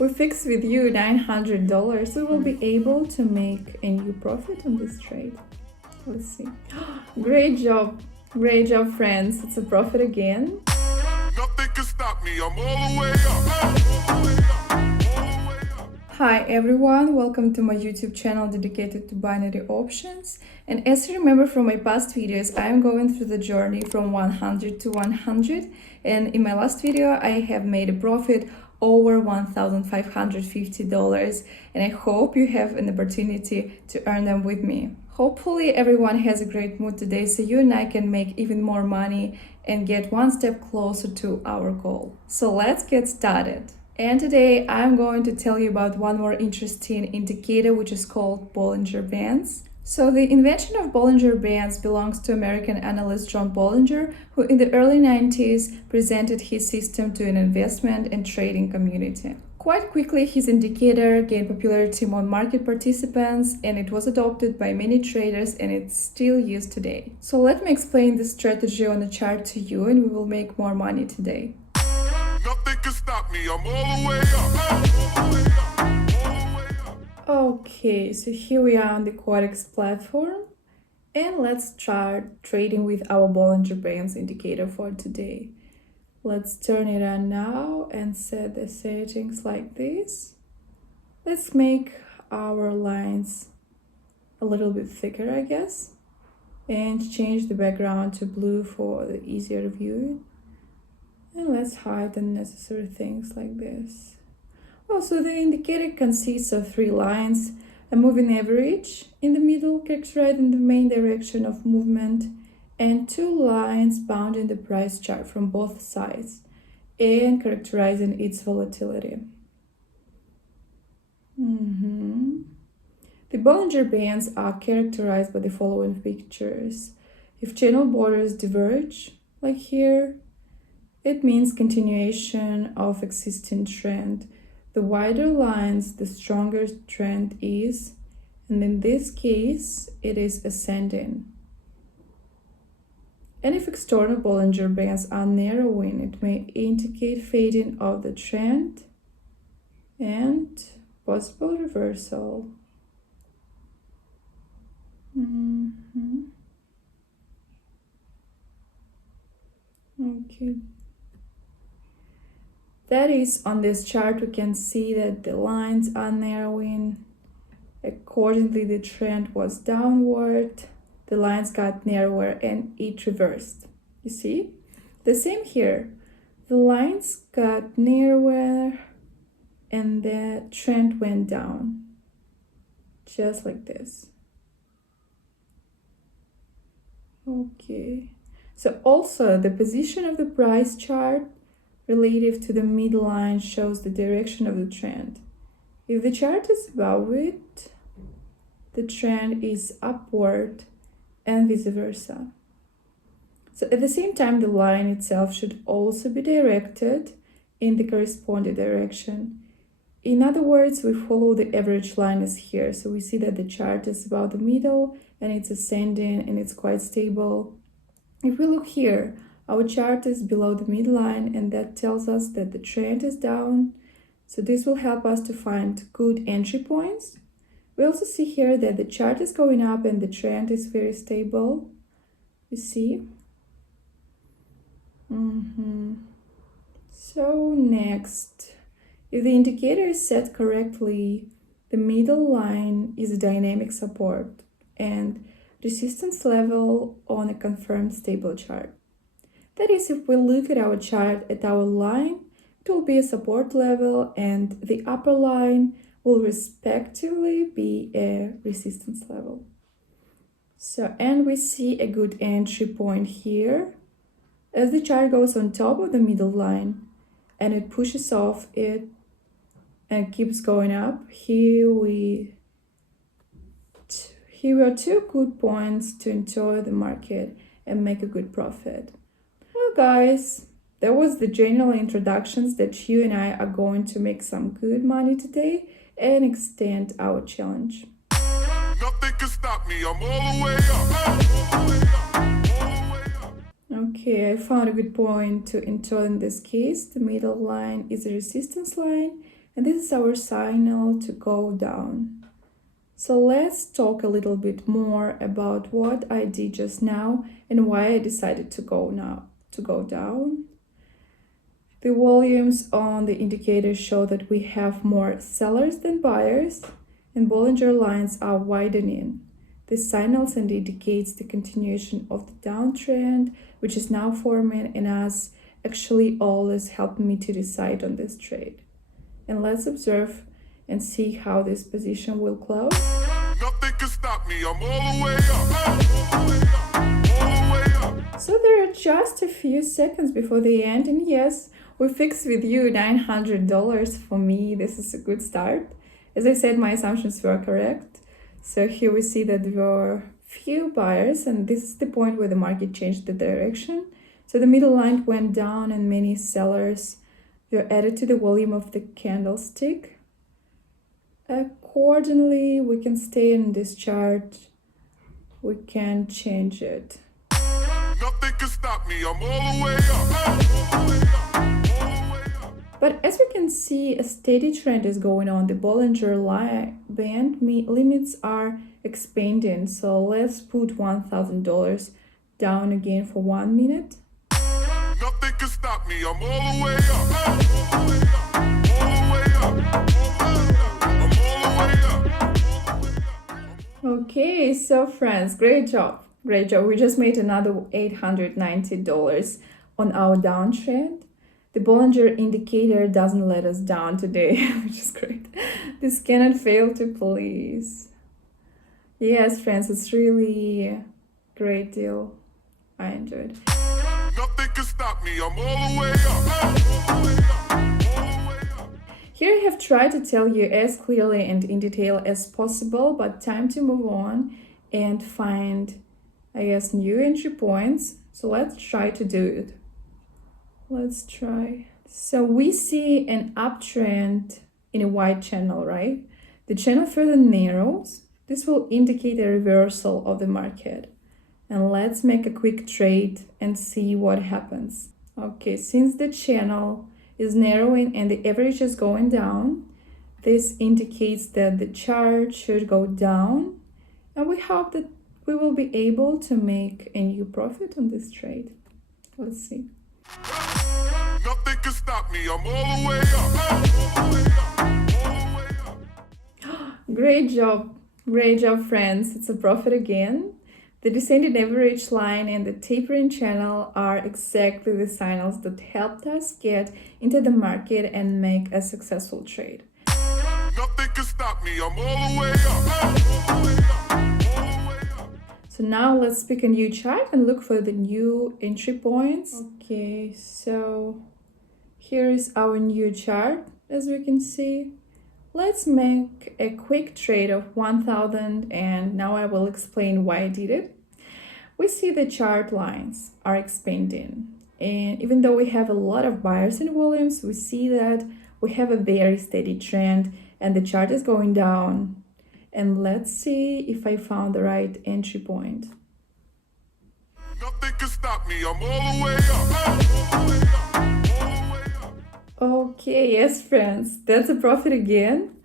we fixed with you $900. We will be able to make a new profit on this trade. Let's see. Great job, friends. It's a profit again. Nothing can stop me. I'm all the way up. Hi everyone, welcome to my YouTube channel dedicated to binary options. And as you remember from my past videos, I am going through the journey from 100 to 100. And in my last video, I have made a profit over $1,550. And I hope you have an opportunity to earn them with me. Hopefully everyone has a great mood today so you and I can make even more money and get one step closer to our goal. So let's get started. And today I'm going to tell you about one more interesting indicator, which is called Bolinger bands. So the invention of Bolinger bands belongs to American analyst John Bolinger, who in the early 90s presented his system to an investment and trading community. Quite quickly, his indicator gained popularity among market participants, and it was adopted by many traders, and it's still used today. So let me explain this strategy on a chart to you, and we will make more money today. Nothing can stop me. I'm all the way up. Okay, so here we are on the Quotex platform, and let's start trading with our Bolinger bands indicator for today. Let's turn it on now and set the settings like this. Let's make our lines a little bit thicker, I guess, and change the background to blue for the easier viewing. And let's hide unnecessary things like this. Also, the indicator consists of 3 lines, a moving average in the middle characterizing the main direction of movement, and 2 lines bounding the price chart from both sides and characterizing its volatility. The Bolinger bands are characterized by the following features. If channel borders diverge, like here, it means continuation of existing trend. The wider lines, the stronger trend is, and in this case, it is ascending. And if external Bolinger bands are narrowing, it may indicate fading of the trend and possible reversal. Okay. That is, on this chart, we can see that the lines are narrowing. Accordingly, the trend was downward. The lines got narrower and it reversed. You see? The same here. The lines got narrower and the trend went down. Just like this. Okay. So also the position of the price chart relative to the midline shows the direction of the trend. If the chart is above it, the trend is upward and vice versa. So at the same time, the line itself should also be directed in the corresponding direction. In other words, we follow the average line as here. So we see that the chart is about the middle and it's ascending and it's quite stable. If we look here, our chart is below the midline, and that tells us that the trend is down. So this will help us to find good entry points. We also see here that the chart is going up and the trend is very stable. You see? So next, if the indicator is set correctly, the middle line is a dynamic support and resistance level on a confirmed stable chart. That is, if we look at our chart at our line, it will be a support level and the upper line will respectively be a resistance level. So, and we see a good entry point here as the chart goes on top of the middle line and it pushes off it and keeps going up. Here are 2 good points to enter the market and make a good profit. Well, guys, that was the general introductions that you and I are going to make some good money today and extend our challenge. Nothing can stop me. I'm all the way up. Okay, I found a good point to enter in this case. The middle line is a resistance line and this is our signal to go down. So let's talk a little bit more about what I did just now and why I decided to go down. The volumes on the indicator show that we have more sellers than buyers, and Bolinger lines are widening. This signals and indicates the continuation of the downtrend, which is now forming and has actually always helped me to decide on this trade. And let's observe and see how this position will close. Nothing can stop me. I'm all the way up. All the way up. So there are just a few seconds before the end, and yes, we fixed with you $900. For me, this is a good start. As I said, my assumptions were correct. So here we see that there were few buyers, and this is the point where the market changed the direction. So the middle line went down and many sellers were added to the volume of the candlestick. Accordingly, we can stay in this chart. We can change it. Nothing can stop me. I'm all the way up. All the way up. All the way up. But as we can see, a steady trend is going on. The Bolinger band limits are expanding. So let's put $1,000 down again for 1 minute. Nothing can stop me. I'm all the way up. All the way up. All the way up. I'm all the way up. Okay, so friends, great job. Great job. We just made another $890 on our downtrend. The Bolinger indicator doesn't let us down today, which is great. This cannot fail to please. Yes, friends, it's really a great deal. I enjoyed. Nothing can stop me. I'm all the way up. All the way up. All the way up. Here I have tried to tell you as clearly and in detail as possible, but time to move on and find, I guess, new entry points. So let's try to do it. Let's try. So we see an uptrend in a wide channel, right? The channel further narrows. This will indicate a reversal of the market. And let's make a quick trade and see what happens. Okay, since the channel is narrowing and the average is going down, this indicates that the chart should go down. And we hope that we will be able to make a new profit on this trade. Let's see. Nothing can stop me. I'm all the way up. All the way up. All the way up. Great job. Great job, friends. It's a profit again. The descending average line and the tapering channel are exactly the signals that helped us get into the market and make a successful trade. Nothing can stop me. I'm all the way up. All the way up. All the way up. So now let's pick a new chart and look for the new entry points. Okay, so here is our new chart, as we can see. Let's make a quick trade of 1,000, and now I will explain why I did it. We see the chart lines are expanding, and even though we have a lot of buyers in volumes, we see that we have a very steady trend and the chart is going down. And let's see if I found the right entry point. Nothing can stop me. I'm all the way up. All the way up. All the way up. Okay, yes, friends, that's a profit again.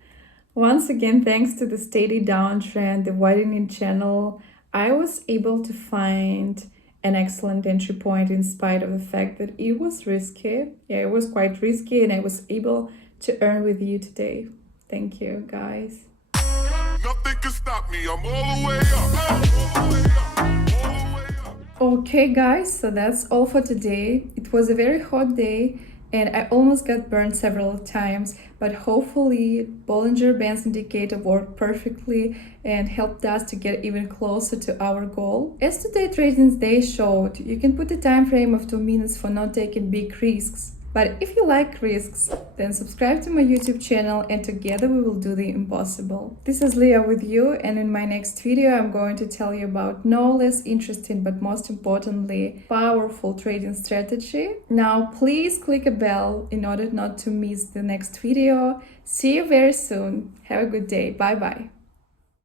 Once again, thanks to the steady downtrend, the widening channel, I was able to find an excellent entry point in spite of the fact that it was risky. Yeah, it was quite risky, and I was able to earn with you today. Thank you, guys. Nothing can stop me. I'm all the way up. All the way up. All the way up. Okay, guys, so that's all for today. It was a very hot day and I almost got burned several times, but hopefully Bolinger bands indicator worked perfectly and helped us to get even closer to our goal. As today trading day showed, you can put a time frame of 2 minutes for not taking big risks. But if you like risks, then subscribe to my YouTube channel and together we will do the impossible. This is Liya with you, and in my next video I'm going to tell you about no less interesting but most importantly powerful trading strategy. Now please click a bell in order not to miss the next video. See you very soon. Have a good day. Bye bye.